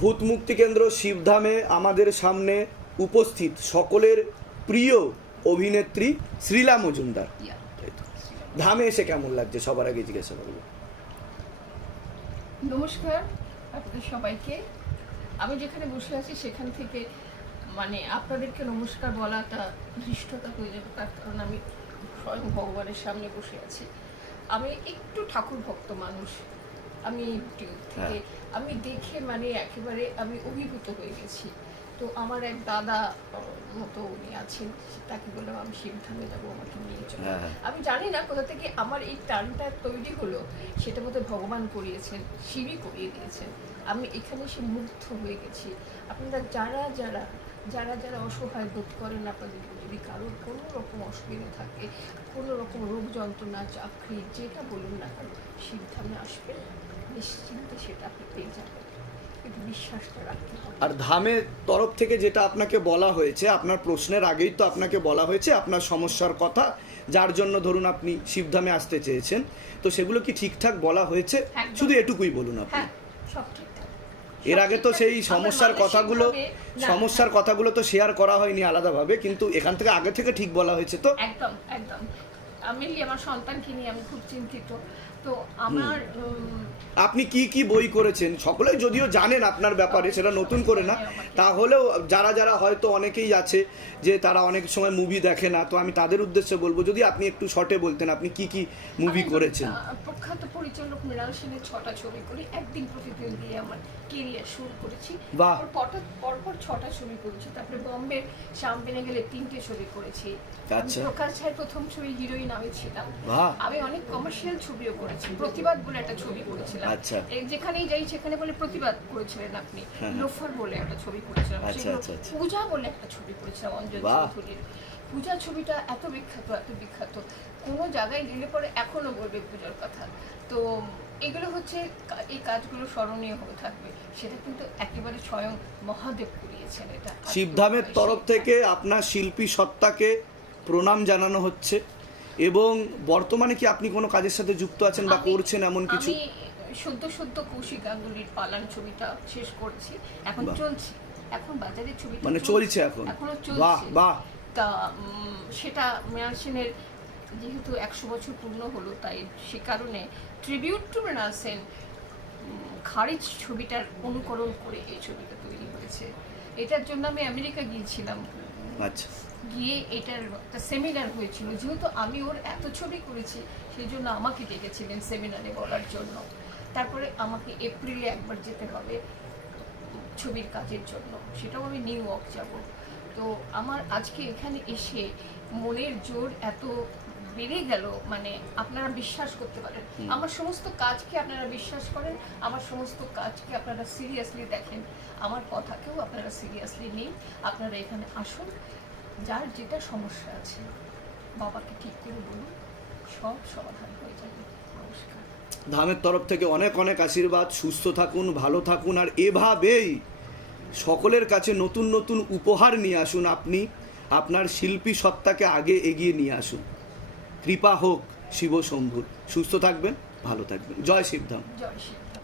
ভূত মুক্তি কেন্দ্র শিবধামে আমাদের সামনে উপস্থিত সকলের প্রিয় অভিনেত্রী শ্রীলা মজুমদার। ধামে এসে কেমন লাগছে সবার আগে জিজ্ঞাসা করবো। নমস্কার আপনাদের সবাইকে। আমি যেখানে বসে আছি সেখান থেকে মানে আপনাদেরকে নমস্কার বলাটা ধৃষ্টতা হয়ে যাবে, তার কারণ আমি স্বয়ং ভগবানের সামনে বসে আছি। আমি একটু ঠাকুর ভক্ত মানুষ। আমি ইউটিউব থেকে আমি দেখে মানে একেবারে আমি অভিভূত হয়ে গেছি। তো আমার এক দাদা মতো উনি আছেন, তাকে বললাম আমি শিবধামে যাবো, আমাকে নিয়ে চলো। আমি জানি না কোথা থেকে আমার এই টানটা তৈরি হলো, সেটা বোধহয় ভগবান করিয়েছেন, শিবই করিয়ে দিয়েছেন। আমি এখানে এসে মুগ্ধ হয়ে গেছি। আপনারা যারা যারা যারা যারা অসহায় বোধ করেন, আপনাদের যদি কারোর কোনো রকম অসুবিধা থাকে, কোনো রকম রোগ যন্ত্রণা, চাকরি, যেটা বলুন না কেন, শিবধামে আসবেন, নিশ্চিন্তে সেটা আপনি পেয়ে যাবেন। একটু বিশ্বাসটা রাখতে হবে। আর ধামের তরফ থেকে যেটা আপনাকে বলা হয়েছে, আপনার প্রশ্নের আগেই তো আপনাকে বলা হয়েছে আপনার সমস্যার কথা, যার জন্য ধরুন আপনি শিবধামে আসতে চেয়েছেন, তো সেগুলো কি ঠিকঠাক বলা হয়েছে? শুধু এটুকুই বলুন আপনি। হ্যাঁ, সব ঠিকঠাক। এর আগে তো সেই সমস্যার কথাগুলো তো শেয়ার করা হয়নি আলাদাভাবে, কিন্তু এখান থেকে আগে থেকে ঠিক বলা হয়েছে তো। একদম একদম। আমি আমার সন্তানকে নিয়ে আমি খুব চিন্তিত। তো আমার আপনি কি কি বই করেছেন সকলেই যদিও জানেন আপনার ব্যাপারে, সেটা নতুন করে না, তাহলেও যারা যারা হয়তো অনেকেই আছে যে তারা অনেক সময় মুভি দেখে না, তো আমি তাদের উদ্দেশ্যে বলবো যদি আপনি একটু শর্টে বলতেন আপনি কি কি মুভি করেছেন। প্রখ্যাত পরিচালক মৃণাল সেনের 6টা ছবি করি, একদিন প্রতিদিন দিয়ে আমার কেরিয়ার শুরু করেছি। পরপর 6টা ছবি করেছি। তারপরে বম্বে শ্যামবেনে গেলে 3টে ছবি করেছি। প্রকাশ ঝার প্রথম ছবি হিরোইন আমি ছিলাম। আমি অনেক কমার্শিয়াল ছবিও করেছি। প্রতিবাদ বলে একটা ছবি করেছিলাম, যেখানেই যাই সেখানে বলে প্রতিবাদ করেছিলেন আপনি। লোফার বলে একটা ছবি করেছিলাম। পূজা বলে একটা ছবি করেছিলাম অঞ্জন চৌধুরীর। পূজা ছবিটা এত বিখ্যাত, কোনো জায়গায় গেলে পরে এখনো বলবে পূজার কথা। তো এগুলো হচ্ছে, এই কাজগুলো স্মরণীয় হয়ে থাকবে। সেটা কিন্তু একেবারে স্বয়ং মহাদেব করিয়েছেন। এটা শিবধামের তরফ থেকে আপনার শিল্পী সত্তাকে প্রণাম জানানো হচ্ছে। এবং বর্তমানে কি আপনি কোনো কাজের সাথে যুক্ত আছেন বা করছেন এমন কিছু? আমি সদ্য কৌশিক গাঙ্গুলির পালান ছবিটা শেষ করছি, এখন চলছে, এখন বাজারে ছবিটা মানে চলছে এখনো চলছে। বাহ বাহ। তা সেটা মৃণাল সেনের যেহেতু 100 বছর পূর্ণ হলো, তাই সে কারণে ট্রিবিউট টু মৃণাল সেন খারিজ ছবিটার অনুকরণ করে এই ছবিটা তৈরি হয়েছে। এটার জন্য আমি আমেরিকা গিয়েছিলাম। আচ্ছা। গিয়ে এটার একটা সেমিনার হয়েছিল, যেহেতু আমি ওর এত ছবি করেছি সেই জন্য আমাকে ডেকেছিলেন সেমিনারে বলার জন্য। তারপরে আমাকে এপ্রিলে একবার যেতে হবে ছবির কাজের জন্য, সেটাও আমি নিউ ইয়র্ক যাব। তো আমার আজকে এখানে এসে মনের জোর এত বেড়ে গেল, মানে আপনারা বিশ্বাস করতে পারেন আমার সমস্ত কাজকে আপনারা বিশ্বাস করেন, আমার সমস্ত কাজকে আপনারা সিরিয়াসলি দেখেন, আমার কথাকেও আপনারা সিরিয়াসলি নিন। আপনারা এখানে আসুন, যার যেটা সমস্যা আছে বাবাকে ঠিক করে বলুন, সব সমাধান হয়ে যাবে। নমস্কার। ধামের তরফ থেকে অনেক অনেক আশীর্বাদ। সুস্থ থাকুন, ভালো থাকুন, আর এভাবেই সকলের কাছে নতুন নতুন উপহার নিয়ে আসুন। আপনি আপনার শিল্পী সত্তাকে আগে এগিয়ে নিয়ে আসুন। কৃপা হোক শিব শম্ভুর। সুস্থ থাকবেন, ভালো থাকবেন। জয় শিবধাম। জয় শিবধাম।